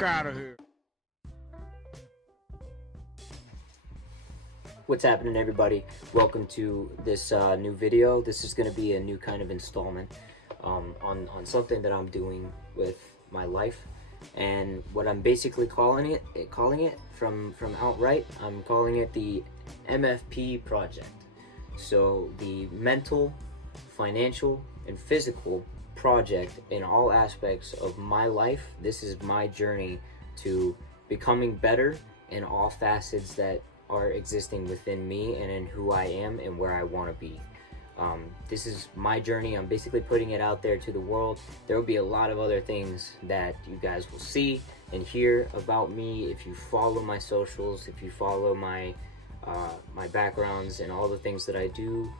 fuck out of here. What's happening, everybody? Welcome to this new video. This is going to be a new kind of installment on something that I'm doing with my life, and what I'm basically calling it from outright, I'm calling it the MFP project. So the mental, financial, and physical project in all aspects of my life. This is my journey to becoming better in all facets that are existing within me and in who I am and where I want to be. This is my journey. I'm basically putting it out there to the world. There will be a lot of other things that you guys will see and hear about me if you follow my socials, if you follow my my backgrounds and all the things that I do.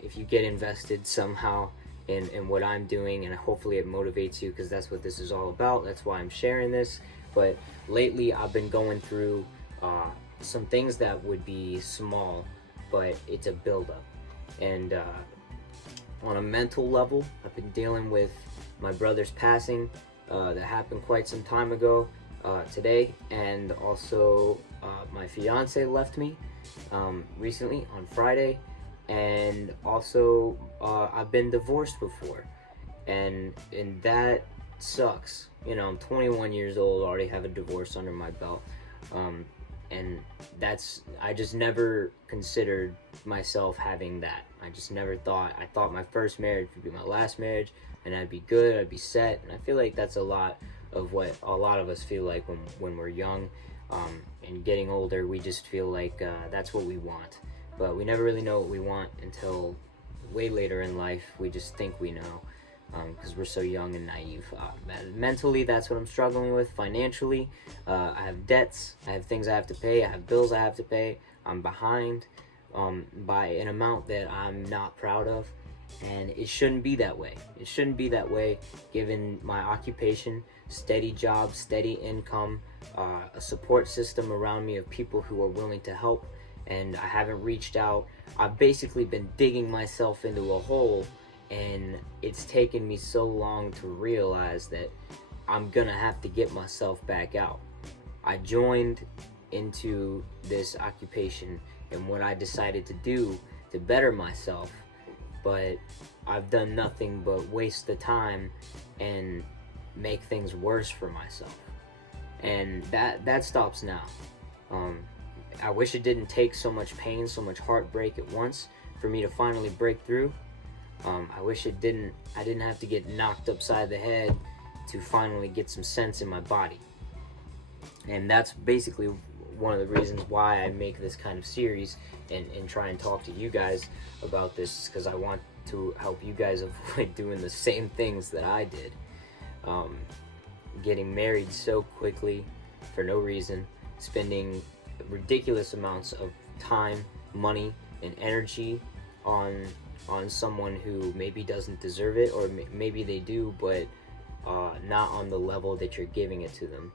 If you get invested somehow in what I'm doing, and hopefully it motivates you, because that's what this is all about. That's why I'm sharing this. But lately I've been going through some things that would be small, but it's a buildup. And on a mental level, I've been dealing with my brother's passing that happened quite some time ago today, and also my fiance left me recently on Friday, and also I've been divorced before, and that sucks. You know, I'm 21 years old, already have a divorce under my belt. And I just never considered myself having that. I just never thought. I thought my first marriage would be my last marriage, and I'd be good, I'd be set. And I feel like that's a lot of what a lot of us feel like when we're young, and getting older. We just feel like that's what we want, but we never really know what we want until way later in life. We just think we know, because we're so young and naive. Mentally, that's what I'm struggling with. Financially, I have debts, I have things I have to pay, I have bills I have to pay. I'm behind by an amount that I'm not proud of, and it shouldn't be that way. It shouldn't be that way given my occupation, steady job, steady income, a support system around me of people who are willing to help, and I haven't reached out. I've basically been digging myself into a hole, and it's taken me so long to realize that I'm gonna have to get myself back out. I joined into this occupation and what I decided to do to better myself, but I've done nothing but waste the time and make things worse for myself. And that stops now. I wish it didn't take so much pain, so much heartbreak at once for me to finally break through. I wish I didn't have to get knocked upside the head to finally get some sense in my body. And that's basically one of the reasons why I make this kind of series and try and talk to you guys about this, because I want to help you guys avoid doing the same things that I did. Getting married so quickly for no reason, spending ridiculous amounts of time, money, and energy on someone who maybe doesn't deserve it, or maybe they do, but not on the level that you're giving it to them.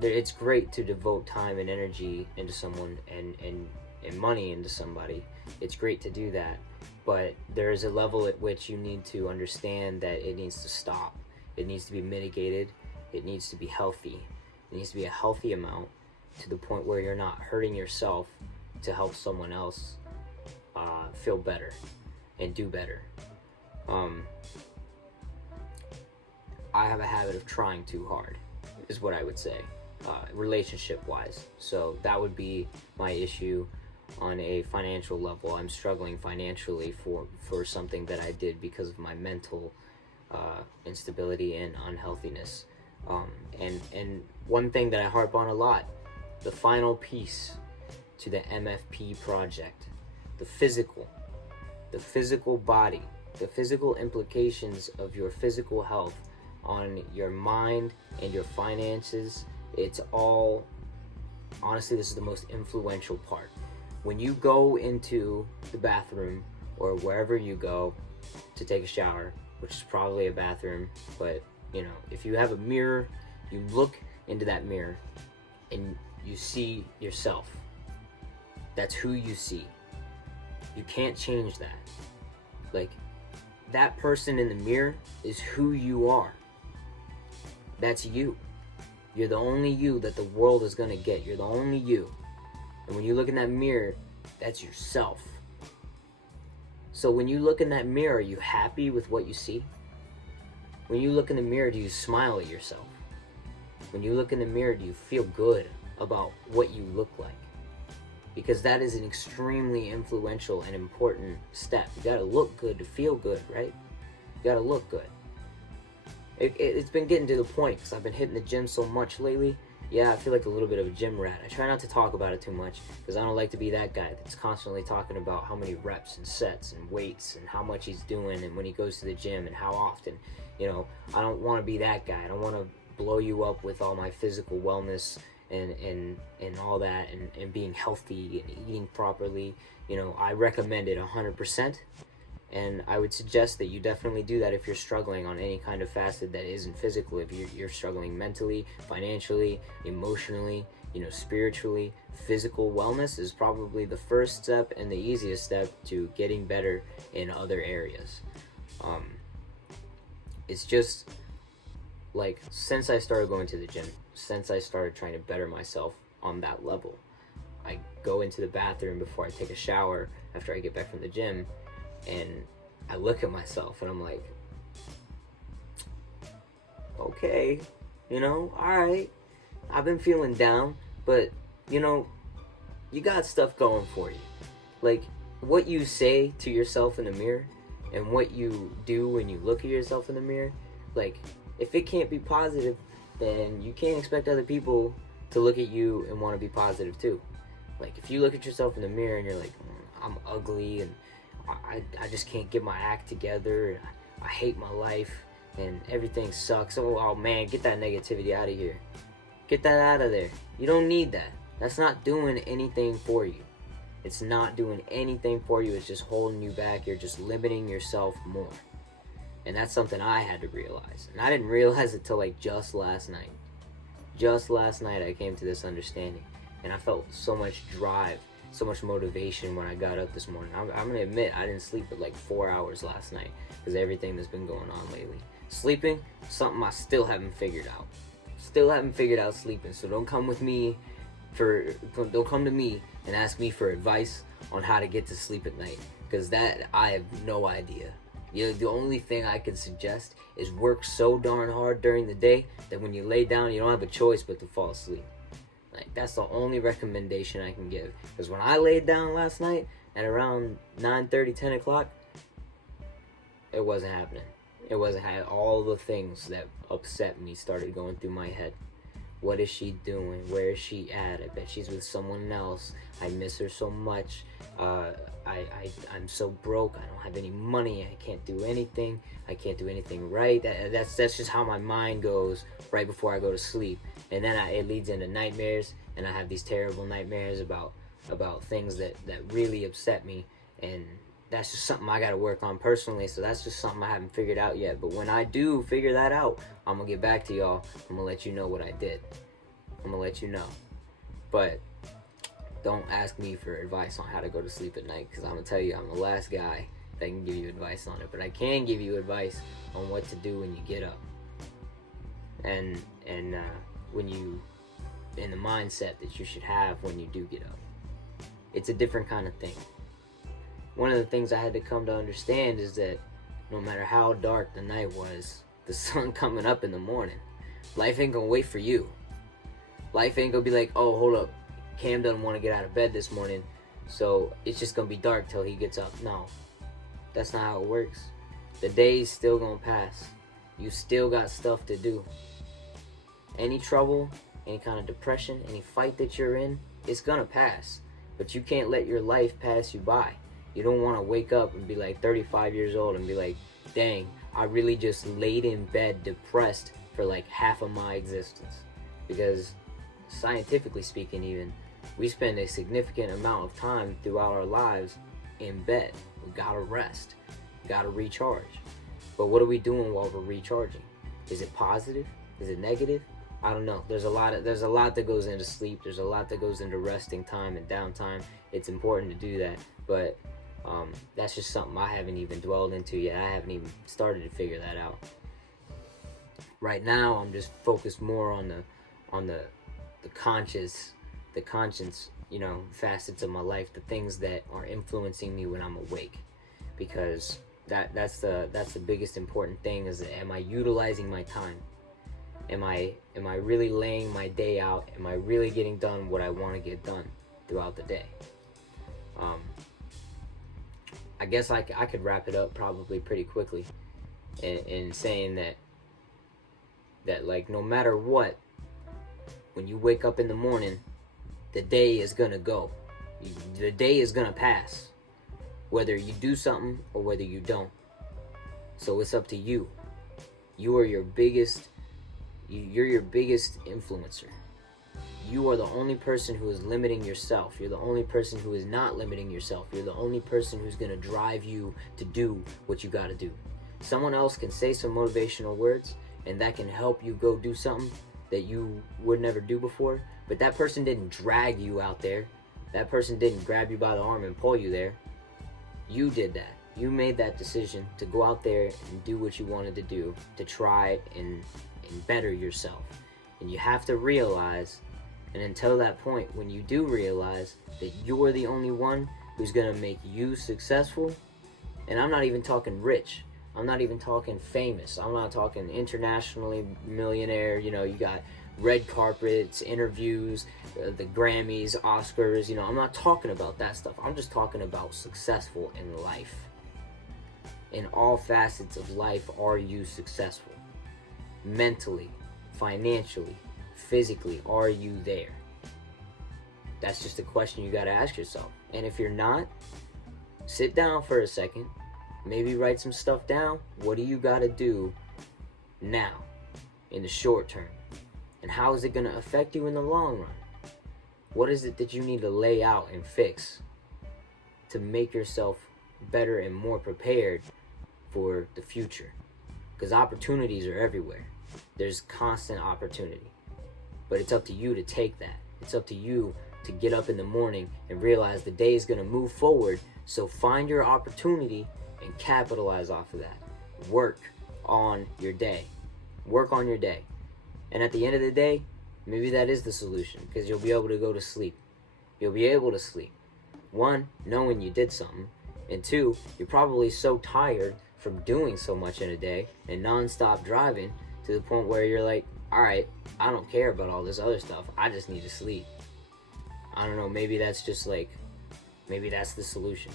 It's great to devote time and energy into someone and money into somebody. It's great to do that, but there is a level at which you need to understand that it needs to stop. It needs to be mitigated. It needs to be healthy. It needs to be a healthy amount, to the point where you're not hurting yourself to help someone else feel better and do better. I have a habit of trying too hard, is what I would say, relationship wise. So that would be my issue. On a financial level, I'm struggling financially for something that I did because of my mental instability and unhealthiness. And one thing that I harp on a lot, the final piece to the MFP project, the physical body, the physical implications of your physical health on your mind and your finances. It's all, honestly, this is the most influential part. When you go into the bathroom or wherever you go to take a shower, which is probably a bathroom, but you know, if you have a mirror, you look into that mirror and you see yourself. That's who you see. You can't change that. Like, that person in the mirror is who you are. That's you. You're the only you that the world is going to get. You're the only you. And when you look in that mirror, that's yourself. So when you look in that mirror, are you happy with what you see? When you look in the mirror, do you smile at yourself? When you look in the mirror, do you feel good about what you look like? Because that is an extremely influential and important step. You gotta look good to feel good, right? You gotta look good. It's been getting to the point, because I've been hitting the gym so much lately. Yeah, I feel like a little bit of a gym rat. I try not to talk about it too much, because I don't like to be that guy that's constantly talking about how many reps and sets and weights and how much he's doing and when he goes to the gym and how often. You know, I don't want to be that guy. I don't want to blow you up with all my physical wellness and all that, and being healthy and eating properly. You know, I recommend it 100%. And I would suggest that you definitely do that if you're struggling on any kind of facet that isn't physical. If you're struggling mentally, financially, emotionally, you know, spiritually, physical wellness is probably the first step and the easiest step to getting better in other areas. It's just like, since I started going to the gym, since I started trying to better myself on that level, I go into the bathroom before I take a shower after I get back from the gym, and I look at myself and I'm like, okay, you know, alright, I've been feeling down, but, you know, you got stuff going for you. Like, what you say to yourself in the mirror and what you do when you look at yourself in the mirror, like, if it can't be positive, then you can't expect other people to look at you and want to be positive too. Like, if you look at yourself in the mirror and you're like, I'm ugly and I just can't get my act together, and I hate my life, and everything sucks. Oh man, get that negativity out of here. Get that out of there. You don't need that. That's not doing anything for you. It's not doing anything for you. It's just holding you back. You're just limiting yourself more. And that's something I had to realize. And I didn't realize it till like just last night. Just last night I came to this understanding. And I felt so much drive, so much motivation when I got up this morning. I'm gonna admit, I didn't sleep for like 4 hours last night because everything that's been going on lately. Sleeping, something I still haven't figured out. Still haven't figured out sleeping. So don't come to me and ask me for advice on how to get to sleep at night, because that I have no idea. You know, the only thing I can suggest is work so darn hard during the day that when you lay down, you don't have a choice but to fall asleep. Like, that's the only recommendation I can give. Because when I laid down last night at around 9:30, 10 o'clock, it wasn't happening. It wasn't happening. All the things that upset me started going through my head. What is she doing? Where is she at? I bet she's with someone else. I miss her so much. I'm so broke. I don't have any money. I can't do anything. I can't do anything right. That's just how my mind goes right before I go to sleep. And then it leads into nightmares, and I have these terrible nightmares about things that really upset me. And that's just something I got to work on personally. So that's just something I haven't figured out yet. But when I do figure that out, I'm going to get back to y'all. I'm going to let you know what I did. I'm going to let you know. But don't ask me for advice on how to go to sleep at night, because I'm going to tell you, I'm the last guy that can give you advice on it. But I can give you advice on what to do when you get up. And when you, in the mindset that you should have when you do get up. It's a different kind of thing. One of the things I had to come to understand is that no matter how dark the night was, the sun coming up in the morning. Life ain't gonna wait for you. Life ain't gonna be like, oh, hold up, Cam doesn't want to get out of bed this morning, so it's just gonna be dark till he gets up. No, that's not how it works. The day's still gonna pass. You still got stuff to do. Any trouble, any kind of depression, any fight that you're in, it's gonna pass. But you can't let your life pass you by. You don't want to wake up and be like 35 years old and be like, dang, I really just laid in bed depressed for like half of my existence. Because scientifically speaking even, we spend a significant amount of time throughout our lives in bed. We gotta rest. We gotta recharge. But what are we doing while we're recharging? Is it positive? Is it negative? I don't know. There's a lot that goes into sleep. There's a lot that goes into resting time and downtime. It's important to do that. But that's just something I haven't even dwelled into yet. I haven't even started to figure that out. Right now, I'm just focused more on on the conscious, the conscience, you know, facets of my life, the things that are influencing me when I'm awake, because that's the biggest important thing is, am I utilizing my time? Am I really laying my day out? Am I really getting done what I want to get done throughout the day? I guess I could wrap it up probably pretty quickly in saying that like, no matter what, when you wake up in the morning, the day is gonna go. The day is gonna pass, whether you do something or whether you don't. So it's up to you. You're your biggest influencer. You are the only person who is limiting yourself. You're the only person who is not limiting yourself. You're the only person who's gonna drive you to do what you gotta do. Someone else can say some motivational words, and that can help you go do something that you would never do before, but that person didn't drag you out there. That person didn't grab you by the arm and pull you there. You did that. You made that decision to go out there and do what you wanted to do, to try and better yourself. And you have to realize, and until that point, when you do realize that you're the only one who's gonna make you successful, and I'm not even talking rich, I'm not even talking famous, I'm not talking internationally millionaire, you know, you got red carpets, interviews, the Grammys, Oscars, you know, I'm not talking about that stuff. I'm just talking about successful in life. In all facets of life, are you successful? Mentally, financially, physically, are you there? That's just a question you gotta ask yourself. And if you're not, sit down for a second, maybe write some stuff down. What do you gotta do now, in the short term? And how is it gonna affect you in the long run? What is it that you need to lay out and fix to make yourself better and more prepared for the future? Because opportunities are everywhere. There's constant opportunity. But it's up to you to take that. It's up to you to get up in the morning and realize the day is going to move forward. So find your opportunity and capitalize off of that. Work on your day. Work on your day. And at the end of the day, maybe that is the solution, because you'll be able to go to sleep. You'll be able to sleep. One, knowing you did something. And two, you're probably so tired from doing so much in a day and non-stop driving to the point where you're like, all right, I don't care about all this other stuff. I just need to sleep. I don't know, maybe that's just like, maybe that's the solution.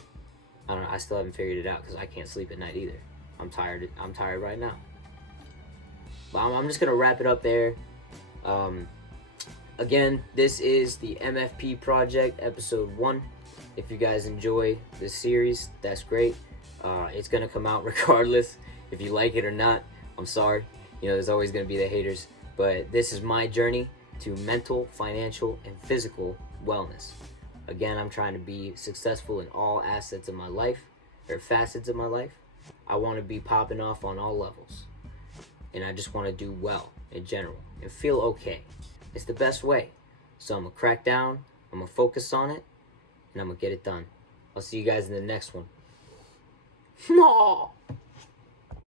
I don't know, I still haven't figured it out because I can't sleep at night either. I'm tired right now. But I'm just gonna wrap it up there. Again, this is the MFP Project, episode 1. If you guys enjoy this series, that's great. It's gonna come out regardless if you like it or not. I'm sorry. You know, there's always gonna be the haters. But this is my journey to mental, financial, and physical wellness. Again, I'm trying to be successful in all assets of my life, or facets of my life. I want to be popping off on all levels. And I just want to do well in general and feel okay. It's the best way. So I'm going to crack down, I'm going to focus on it, and I'm going to get it done. I'll see you guys in the next one.